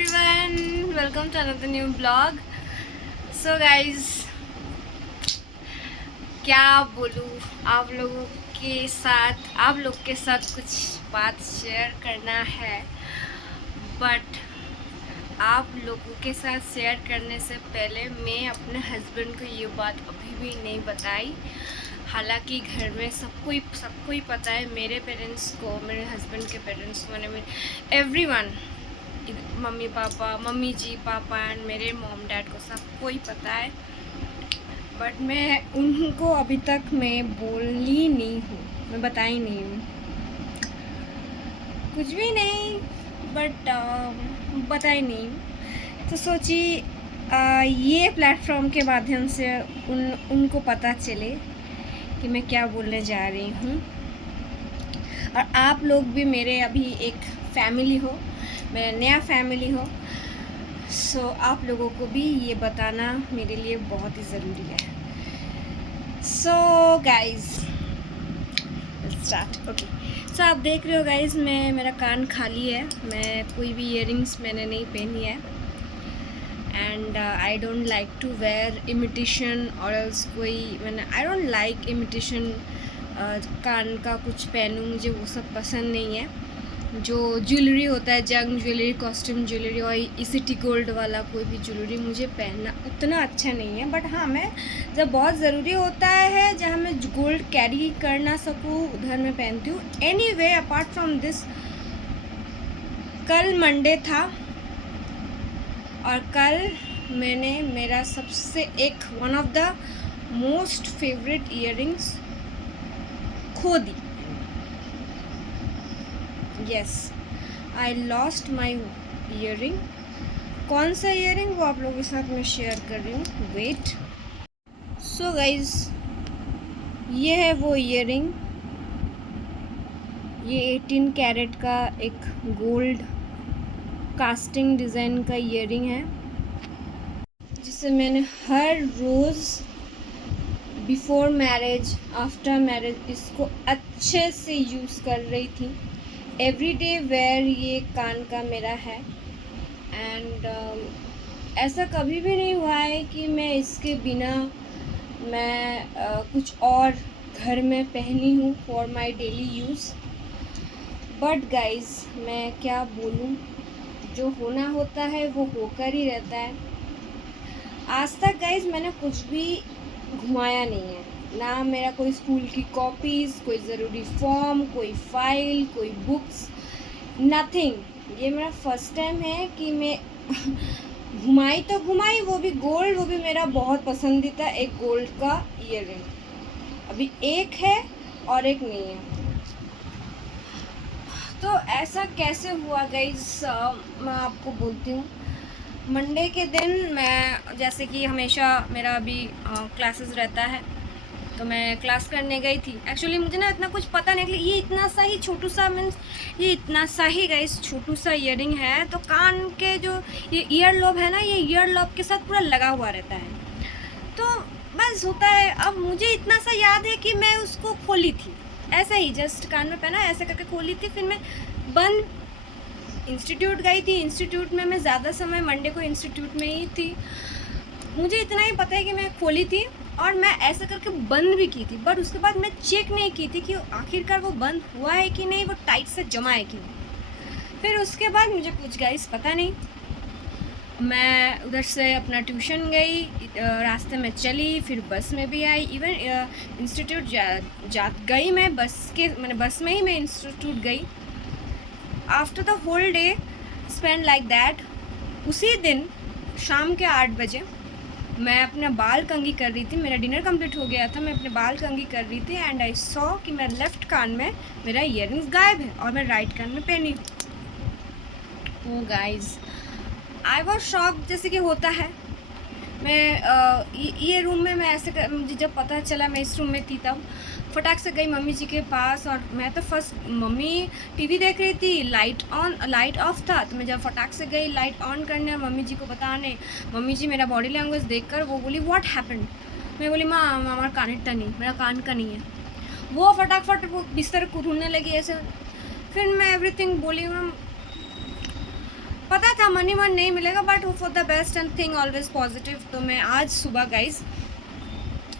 everyone, welcome to another new vlog. So guys, क्या बोलूँ आप लोगों के साथ कुछ बात शेयर करना है, बट आप लोगों के साथ शेयर करने से पहले मैं अपने हस्बैंड को ये बात अभी भी नहीं बताई। हालांकि घर में सबको ही पता है, मेरे पेरेंट्स को, मेरे हस्बैंड के पेरेंट्स को, मैंने एवरीवन, मम्मी पापा, मम्मी जी पापा एंड मेरे मॉम डैड को सबको ही पता है, बट मैं उनको अभी तक मैं बोली नहीं हूँ, मैं बताई नहीं हूँ कुछ भी नहीं, बट बताई नहीं हूँ। तो सोची ये प्लेटफॉर्म के माध्यम से उनको पता चले कि मैं क्या बोलने जा रही हूँ, और आप लोग भी मेरे अभी एक फैमिली हो, मेरा नया फैमिली हो। सो आप लोगों को भी ये बताना मेरे लिए बहुत ही ज़रूरी है। So guys start. ओके, सो आप देख रहे हो गाइज, मेरा कान खाली है, मैं कोई भी इयरिंग्स मैंने नहीं पहनी है, and I don't like to wear imitation और else I don't like imitation. कान का कुछ पहनूँ, मुझे वो सब पसंद नहीं है। जो ज्वेलरी होता है, जंग ज्वेलरी, कॉस्ट्यूम ज्वेलरी और सिटी गोल्ड वाला कोई भी ज्वेलरी मुझे पहनना उतना अच्छा नहीं है, बट हाँ, मैं जब बहुत ज़रूरी होता है, जहाँ मैं गोल्ड कैरी कर ना सकूँ, उधर मैं पहनती हूँ। एनीवे, अपार्ट फ्रॉम दिस, कल मंडे था और कल मैंने मेरा सबसे एक one of the most favourite earrings खो दी। Yes, I lost my earring. कौन सा ईयरिंग वो आप लोगों के साथ मैं शेयर कर रही हूँ, वेट। सो गाइज, ये है वो ईयरिंग। ये 18 कैरेट का एक गोल्ड कास्टिंग डिज़ाइन का ईयरिंग है, जिसे मैंने हर रोज़ बिफोर मैरिज, आफ्टर मैरिज इसको अच्छे से यूज़ कर रही थी। एवरीडे वेयर ये कान का मेरा है, एंड ऐसा कभी भी नहीं हुआ है कि मैं इसके बिना कुछ और घर में पहनी हूँ for my daily use. But guys, मैं क्या बोलूँ, जो होना होता है वो होकर ही रहता है। आज तक गाइज मैंने कुछ भी घुमाया नहीं है, ना मेरा कोई स्कूल की कॉपीज़, कोई ज़रूरी फॉर्म, कोई फाइल, कोई बुक्स, नथिंग। ये मेरा फर्स्ट टाइम है कि मैं घुमाई तो घुमाई, वो भी गोल्ड, वो भी मेरा बहुत पसंदीदा एक गोल्ड का ईयरिंग। अभी एक है और एक नहीं है। तो ऐसा कैसे हुआ गाइज, मैं आपको बोलती हूँ। मंडे के दिन मैं, जैसे कि हमेशा मेरा अभी क्लासेस रहता है, तो मैं क्लास करने गई थी। एक्चुअली मुझे ना इतना कुछ पता नहीं, ये इतना सा ही छोटू सा, मीन्स ये इतना सा ही गाइस छोटू सा ईयरिंग है। तो कान के जो ये ईयर लॉब है ना, ये ईयर लॉब के साथ पूरा लगा हुआ रहता है, तो बस होता है। अब मुझे इतना सा याद है कि मैं उसको खोली थी, ऐसे ही जस्ट कान में पहना, ऐसे करके खोली थी। फिर मैं बंद इंस्टीट्यूट गई थी। इंस्टीट्यूट में मैं ज़्यादा समय मंडे को इंस्टीट्यूट में ही थी। मुझे इतना ही पता है कि मैं खोली थी और मैं ऐसा करके बंद भी की थी, बट उसके बाद मैं चेक नहीं की थी कि आखिरकार वो बंद हुआ है कि नहीं, वो टाइट से जमा है कि नहीं। फिर उसके बाद मुझे कुछ गाइस पता नहीं, मैं उधर से अपना ट्यूशन गई, रास्ते में चली, फिर बस में भी आई। इवन इंस्टीट्यूट गई मैं मैंने बस में ही मैं इंस्टीट्यूट गई। After the whole day spend like that, उसी दिन शाम के 8 बजे मैं अपना बाल कंघी कर रही थी। मेरा डिनर कंप्लीट हो गया था, मैं अपने बाल कंघी कर रही थी, एंड आई सॉ कि मेरा लेफ्ट कान में मेरा ईयरिंग्स गायब है और मैं राइट कान में पहनी। ओ गाइज, आई वॉज शॉक, जैसे कि होता है। मैं ये रूम में, मैं ऐसे मुझे जब पता चला मैं इस रूम में थी, तब फटाक से गई मम्मी जी के पास, और मैं तो फर्स्ट, मम्मी टीवी देख रही थी, लाइट ऑफ था, तो मैं जब फटाक से गई लाइट ऑन करने और मम्मी जी को बताने, मम्मी जी मेरा बॉडी लैंग्वेज देखकर वो बोली व्हाट हैपेंड। मैं बोली माँ, हमारा कानेटा नहीं, मेरा कान का नहीं है। वो फटाफट वो बिस्तर को ढूंढने लगी ऐसे। फिर मैं एवरीथिंग बोली, पता था मनी मन नहीं मिलेगा, but hope for the best and think always positive. तो मैं आज सुबह गाइस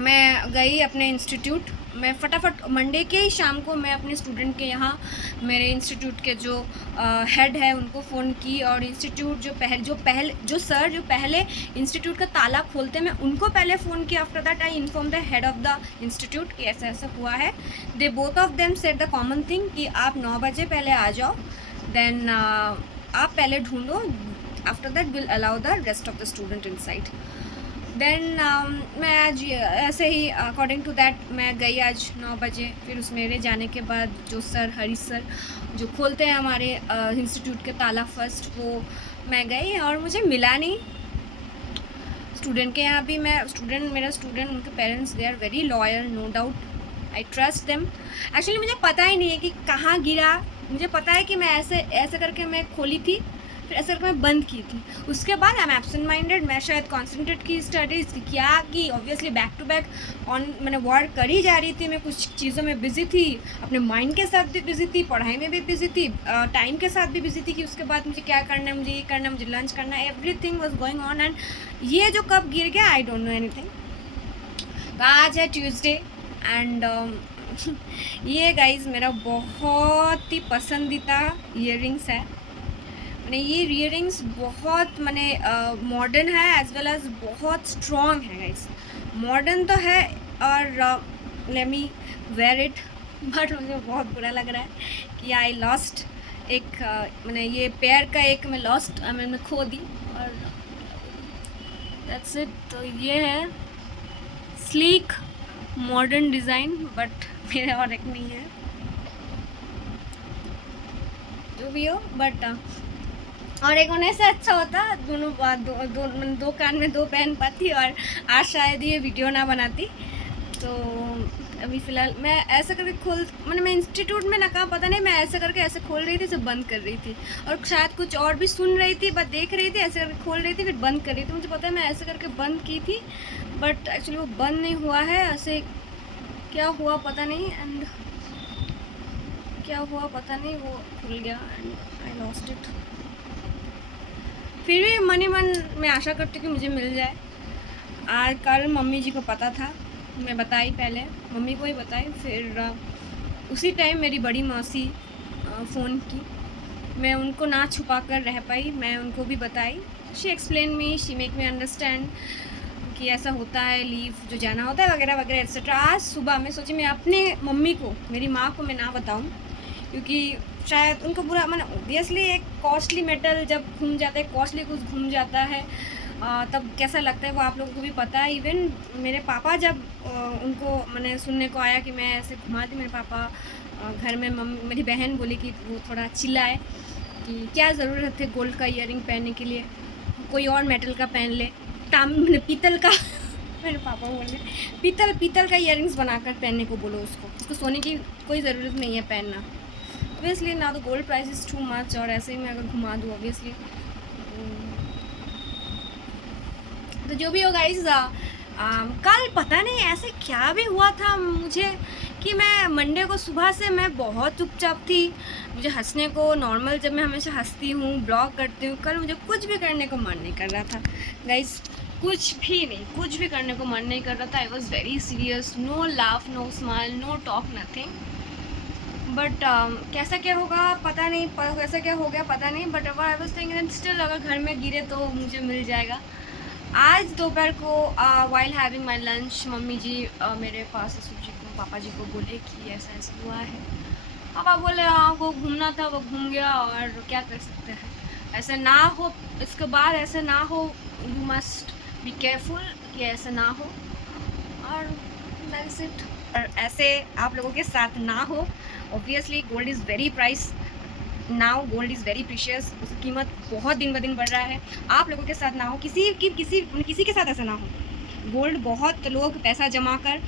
मैं गई अपने इंस्टीट्यूट। मैं फटाफट मंडे के ही शाम को मैं अपने स्टूडेंट के यहाँ मेरे इंस्टीट्यूट के जो हेड है उनको फ़ोन की, और इंस्टीट्यूट जो सर जो पहले इंस्टीट्यूट का ताला खोलते मैं उनको पहले फ़ोन किया। After that I inform the head of the institute कि ऐसा ऐसा हुआ है। They both of them said the common thing कि आप 9 बजे पहले आ जाओ, देन आप पहले ढूंढो, after that will allow the rest of the student inside. Then मैं आज ऐसे ही अकॉर्डिंग टू दैट मैं गई आज 9 बजे। फिर उस मेरे जाने के बाद जो सर हरीश सर जो खोलते हैं हमारे इंस्टीट्यूट के ताला फर्स्ट, वो मैं गई और मुझे मिला नहीं। स्टूडेंट के यहाँ भी मैं मेरा स्टूडेंट उनके parents they are very loyal, no doubt, I trust them. Actually मुझे पता ही नहीं है कि कहाँ गिरा। मुझे पता है कि मैं ऐसे करके मैं खोली थी, फिर ऐसे करके मैं बंद की थी। उसके बाद आई एम एब्सेंट माइंडेड, मैं शायद कॉन्सेंट्रेट की स्टडीज़ क्या की, ऑब्वियसली बैक टू बैक मैंने वर्क कर ही जा रही थी। मैं कुछ चीज़ों में बिजी थी, अपने माइंड के साथ भी बिजी थी, पढ़ाई में भी बिजी थी, टाइम के साथ भी बिजी थी कि उसके बाद मुझे क्या करना है, मुझे ये करना है, मुझे लंच करना है, everything was going on. And ये जो कब गिर गया आई डोंट नो एनीथिंग। तो आज है ट्यूसडे एंड ये गाइज मेरा बहुत ही पसंदीदा ईयररिंग्स है। मैंने ये ईयररिंग्स बहुत मॉडर्न है एज वेल एज बहुत स्ट्रॉन्ग है गाइस। मॉडर्न तो है और let me wear it, but मुझे बहुत बुरा लग रहा है कि आई लॉस्ट एक मैंने ये पेयर का एक मैं लॉस्ट मैंने खो दी और दैट्स इट। तो ये है स्लीक मॉडर्न डिज़ाइन, बट मेरे और एक नहीं है, जो भी हो। बट और एक होने से अच्छा होता दोनों दो कान में 2 पहन पाती, और आज शायद ये वीडियो ना बनाती। तो अभी फ़िलहाल मैं ऐसा करके मैं इंस्टीट्यूट में ना, कहाँ पता नहीं, मैं ऐसे करके ऐसे खोल रही थी, इसे बंद कर रही थी, और शायद कुछ और भी सुन रही थी, बस देख रही थी, ऐसे करके खोल रही थी फिर बंद कर रही थी। मुझे पता है मैं ऐसे करके बंद की थी, बट एक्चुअली वो बंद नहीं हुआ है। ऐसे क्या हुआ पता नहीं, एंड क्या हुआ पता नहीं, वो खुल गया एंड आई लॉस्ट इट। फिर भी मन ही मन मैं आशा करती हूँ कि मुझे मिल जाए। आज कल मम्मी जी को पता था, मैं बताई, पहले मम्मी को ही बताई, फिर उसी टाइम मेरी बड़ी मौसी फ़ोन की। मैं उनको ना छुपा कर रह पाई, मैं उनको भी बताई। She explain me, she make me understand कि ऐसा होता है, लीव जो जाना होता है वगैरह वगैरह एक्सेट्रा। आज सुबह मैं सोची मैं अपने मम्मी को, मेरी माँ को मैं ना बताऊँ, क्योंकि शायद उनको बुरा ऑब्वियसली एक कॉस्टली मेटल जब घूम जाता है, कॉस्टली कुछ घूम जाता है तब कैसा लगता है वो आप लोगों को भी पता है। इवन मेरे पापा जब उनको सुनने को आया कि मैं ऐसे घुमाती, मेरे पापा घर में मेरी बहन बोली कि वो थोड़ा चिल्लाए कि क्या ज़रूरत है गोल्ड का ईयरिंग पहनने के लिए, कोई और मेटल का पहन ले, पीतल का मेरे पापा बोले पीतल का ईयरिंग्स बनाकर पहनने को बोलो, उसको सोने की कोई ज़रूरत नहीं है पहनना। ऑब्वियसली ना तो gold price is too much, और ऐसे ही मैं अगर घुमा दूँ ऑब्वियसली। तो जो भी हो गाइस, कल पता नहीं ऐसे क्या भी हुआ था मुझे कि मैं मंडे को सुबह से मैं बहुत चुपचाप थी, मुझे हंसने को नॉर्मल, जब मैं हमेशा हंसती हूँ ब्लॉग करती हूँ, कल मुझे कुछ भी करने को मन नहीं कर रहा था गाइस, कुछ भी करने को मन नहीं कर रहा था। I was very serious, no laugh, no smile, no talk, nothing. But कैसा क्या होगा पता नहीं, कैसा क्या हो गया पता नहीं, but I was thinking still अगर घर में गिरे तो मुझे मिल जाएगा। आज दोपहर को while having my lunch, mummy जी मेरे पास ससुर जी को, पापा जी को बोले कि ऐसा ऐसा हुआ है। पापा बोले हाँ वो घूमना था, वो घूम गया, और क्या कर सकते हैं, ऐसे ना हो, इसके बाद ऐसे ना हो, यू मस्ट बी केयरफुल कि ऐसे ना हो, और दैट्स इट। और ऐसे आप लोगों के साथ ना हो। Obviously gold is very price now, gold is very precious, उसकी कीमत बहुत दिन ब दिन बढ़ रहा है। आप लोगों के साथ ना हो, किसी के साथ ऐसा ना हो। गोल्ड बहुत लोग पैसा जमा कर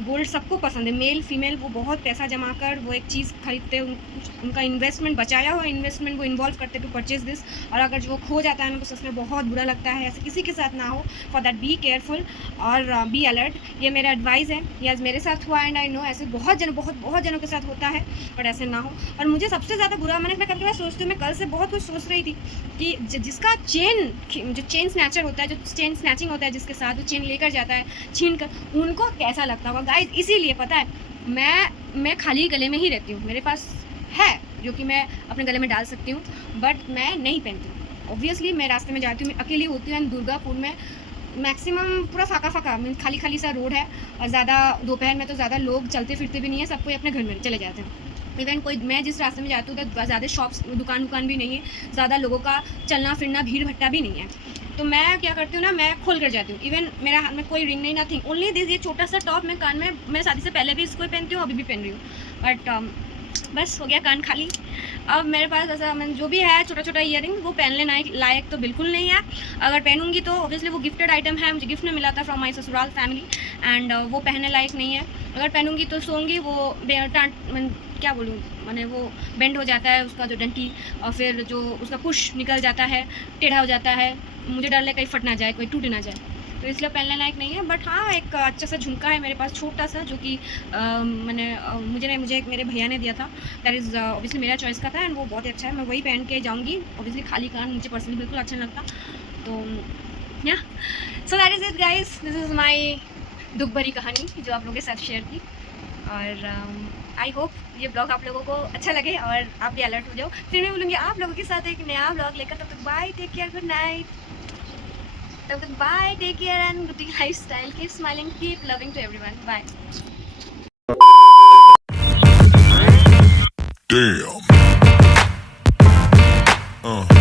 गोल्ड सबको पसंद है, मेल फीमेल, वो बहुत पैसा जमा कर वो एक चीज़ खरीदते हैं, उनका इन्वेस्टमेंट, बचाया हुआ इन्वेस्टमेंट वो इन्वॉल्व करते टू परचेज दिस, और अगर जो खो जाता है ना तो सच में बहुत बुरा लगता है। ऐसे किसी के साथ ना हो, फॉर दैट बी केयरफुल और बी अलर्ट, ये मेरा एडवाइस है। ये आज मेरे साथ हुआ एंड आई नो ऐसे बहुत जनों के साथ होता है, बट ऐसे ना हो। और मुझे सबसे ज़्यादा बुरा, मैं कभी कभी सोचती हूँ, मैं कल से बहुत कुछ सोच रही थी कि जिसका जो चेन स्नैचर होता है, जो चेन स्नैचिंग होता है, जिसके साथ वो चेन लेकर जाता है छीन कर, उनको कैसा लगता होगा गाइस। इसीलिए पता है मैं खाली गले में ही रहती हूँ, मेरे पास है जो कि मैं अपने गले में डाल सकती हूँ, बट मैं नहीं पहनती हूँ। ऑब्वियसली मैं रास्ते में जाती हूँ, मैं अकेली होती हूँ, एंड दुर्गापुर में मैक्सिमम पूरा फाका मीन खाली सा रोड है, और ज़्यादा दोपहर में तो ज़्यादा लोग चलते फिरते भी नहीं है, सब कोई अपने घर में चले जाते हैं। इवन कोई, मैं जिस रास्ते में जाती हूँ तो ज़्यादा शॉप्स, दुकान भी नहीं है, ज़्यादा लोगों का चलना फिरना, भीड़ भट्टा भी नहीं है। तो मैं क्या करती हूँ ना, मैं खोल कर जाती हूँ। इवन मेरा हाथ में कोई रिंग नहीं, नथिंग, ओनली दिस, ये छोटा सा टॉप मैं कान में, मैं शादी से पहले भी इसको पहनती हूँ, अभी भी पहन रही हूँ, बट बस हो गया कान खाली। अब मेरे पास ऐसा, मैं जो भी है छोटा ईयरिंग, वो पहनने लायक तो बिल्कुल नहीं है। अगर पहनूंगी तो ऑब्वियसली वो गिफ्टेड आइटम है, मुझे गिफ्ट में मिला था फ्रॉम माई ससुराल फैमिली, एंड वो पहनने लायक नहीं है। अगर पहनूंगी तो सोऊंगी, वो क्या बोलूँ, मैंने वो बेंड हो जाता है उसका जो डंटी, और फिर जो उसका पुश निकल जाता है, टेढ़ा हो जाता है, मुझे डर लगे कहीं फट ना जाए, कोई टूट ना जाए, तो इसलिए पहनने लायक नहीं है। बट हाँ, एक अच्छा सा झुमका है मेरे पास, छोटा सा, जो कि मुझे एक मेरे भैया ने दिया था, दैट इज़ ऑब्वियसली मेरा चॉइस का था, एंड वो बहुत अच्छा है, मैं वही पहन के जाऊँगी। ऑब्वियसली खाली कान मुझे पर्सनली बिल्कुल अच्छा नहीं लगता। तो या so that is it guys, this is my दुख भरी कहानी जो आप लोगों के साथ शेयर की, और आई होप ये ब्लॉग आप लोगों को अच्छा लगे और आप भी अलर्ट हो जाओ। फिर मैं बोलूँगी आप लोगों के साथ एक नया ब्लॉग लेकर, तब तक bye, take care, good night, तब तक bye, take care and good lifestyle, keep smiling, keep loving to everyone, bye. Damn.